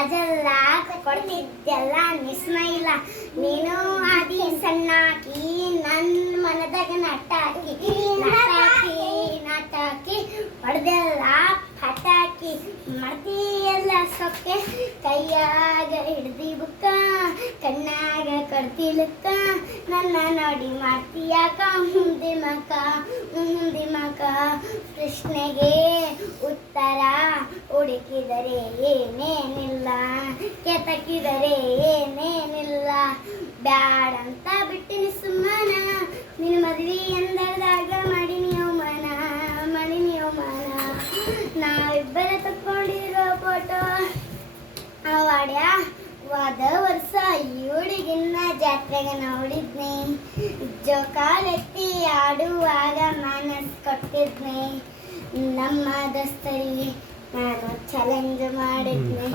ಕಾಜಲ್ಲ ಕೊಡ್ತಿದ್ದೆಲ್ಲ ನಿಸ್ಮೈಲ ನೀನು ಆದಿ ಸಣ್ಣಾಕಿ ನನ್ನ ಮನದಾಗ ನಟಾಕಿ ಹೊಡೆದೆಲ್ಲ ಪಟಾಕಿ ಮಾಡ್ತೀಯಲ್ಲ ಸೊಕ್ಕೆ ಕೈಯಾಗ ಹಿಡ್ದಿ ಬುಕ್ಕ ಕಣ್ಣಾಗ ಕಡ್ತಿಲಕ್ಕ ನನ್ನ ನೋಡಿ ಮಾಡ್ತೀಯಾಕ ಮುಂದೆ ಮಕ ಪ್ರಶ್ನೆಗೆ ಉತ್ತರ ಹುಡುಕಿದರೆ ಏನೇನಿಲ್ಲ ಕೆತಕಿದರೆ ಏನೇನಿಲ್ಲ ಬ್ಯಾಡಂತ ಬಿಟ್ಟಿನಿ ಸುಮ್ಮನ ನಿನ್ನ ಮದ್ವಿ ಎಂದದಾಗ ಮಾಡಿನಿ ಅವಮಾನ ನಾವಿಬ್ಬರ ತಕ್ಕೊಂಡಿರೋ ಫೋಟೋ ಅವಾಡ್ಯ ಹೋದ ವರ್ಷ ಈ ಹುಡುಗಿನ ಜಾತ್ರೆಗೆ ನೋಡಿದ್ನಿ ಜೋಕಾಲೆತ್ತಿ ಆಡುವಾಗ ಮನಸ್ಸು ಕೊಟ್ಟಿದ್ನಿ ನಮ್ಮ ದೋಸ್ತರಿಗೆ ನಾನು ಚಾಲೆಂಜ್ ಮಾಡಿದ್ನಿ